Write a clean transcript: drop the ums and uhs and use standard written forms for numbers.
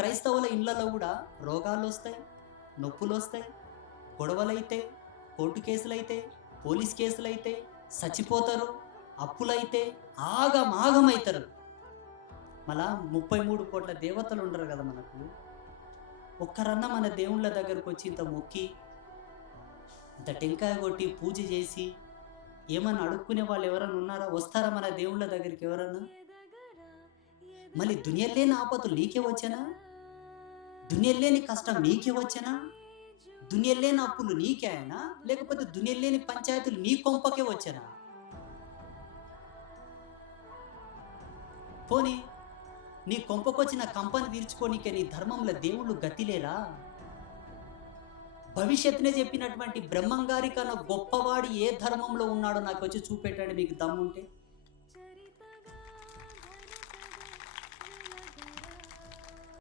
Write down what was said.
క్రైస్తవుల ఇళ్లలో కూడా రోగాలు వస్తాయి, నొప్పులు వస్తాయి, గొడవలైతే, కోర్టు కేసులైతే, పోలీస్ కేసులైతే, చచ్చిపోతారు, అప్పులైతే ఆగమాగమవుతారు. మళ్ళా 33 కోట్ల దేవతలు ఉండరు కదా మనకు. ఒక్కరన్నా మన దేవుళ్ళ దగ్గరకు వచ్చి ఇంత మొక్కి, ఇంత టెంకాయ కొట్టి పూజ చేసి ఏమన్నా అడుక్కునే వాళ్ళు ఎవరన్నా ఉన్నారా? వస్తారా మన దేవుళ్ళ దగ్గరికి ఎవరన్నా? మళ్ళీ దునియలేని ఆపతులు నీకే వచ్చానా? దునియలేని కష్టం నీకే వచ్చానా? దునియలేని అప్పులు నీకే అయినా, లేకపోతే దునియలేని పంచాయతీలు నీ కొంపకే వచ్చానా? పోనీ నీ కొంపకొచ్చిన కంపని తీర్చుకోనికే నీ ధర్మంలో దేవుళ్ళు గతిలేరా? భవిష్యత్తునే చెప్పినటువంటి బ్రహ్మంగారి కన్నా గొప్పవాడు ఏ ధర్మంలో ఉన్నాడో నాకు వచ్చి చూపెట్టండి మీకు దమ్ముంటే.